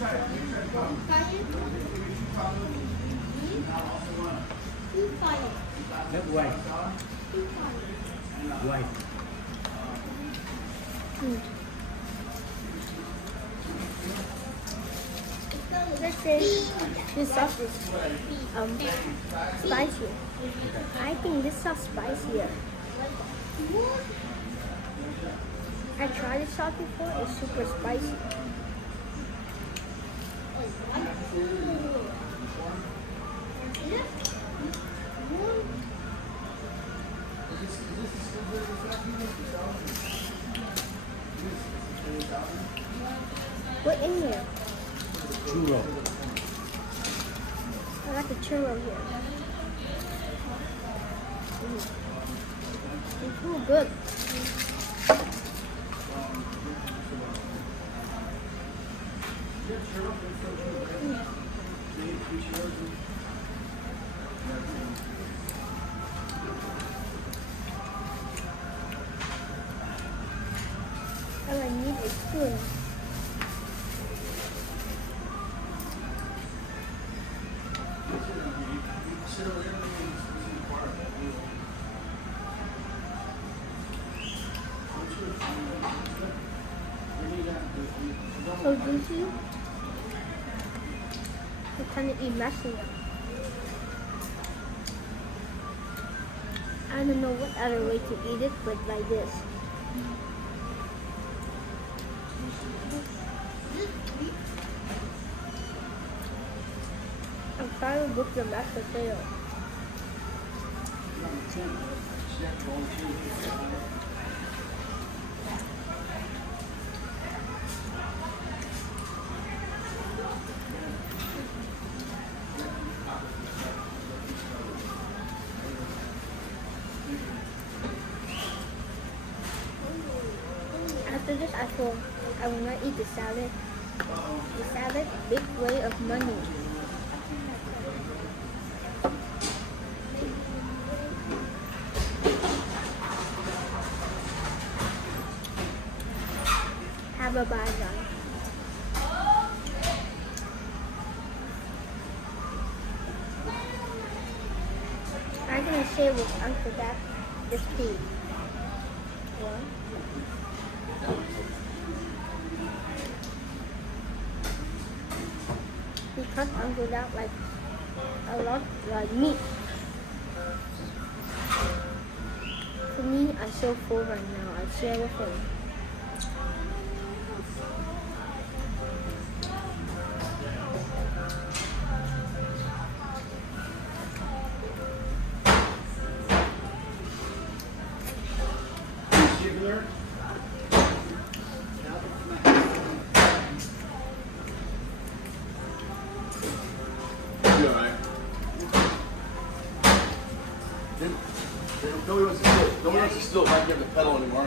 Nước quay. Quay. Let's say this sauce is spicy. I think this sauce spicier. I tried this sauce before. It's super spicy. What in here? Churro. I like the churro here. It's real good. And I need a spoon. So juicy. I kind of eat messy. I don't know what other way to eat it, but like this. I'm trying to book the mashed potato. After this, I will not eat the salad. The salad, big way of money. Have a bye, guys. I'm gonna share with Uncle Dad this pig. One. He cut Uncle Dad like a lot like meat. For me, I'm so full right now. I share with him. Nobody wants to steal. Might get the pedal anymore. I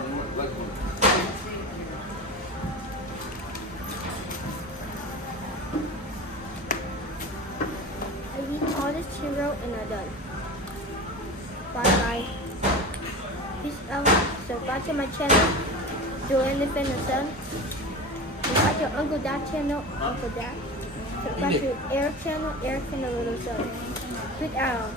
eat all this churro and I'm done. Bye bye. Peace out. Subscribe to my channel, Joanne the Son. Subscribe to Uncle Dad channel, Uncle Dad. Subscribe to Eric channel, Eric and the Little Son. Peace out.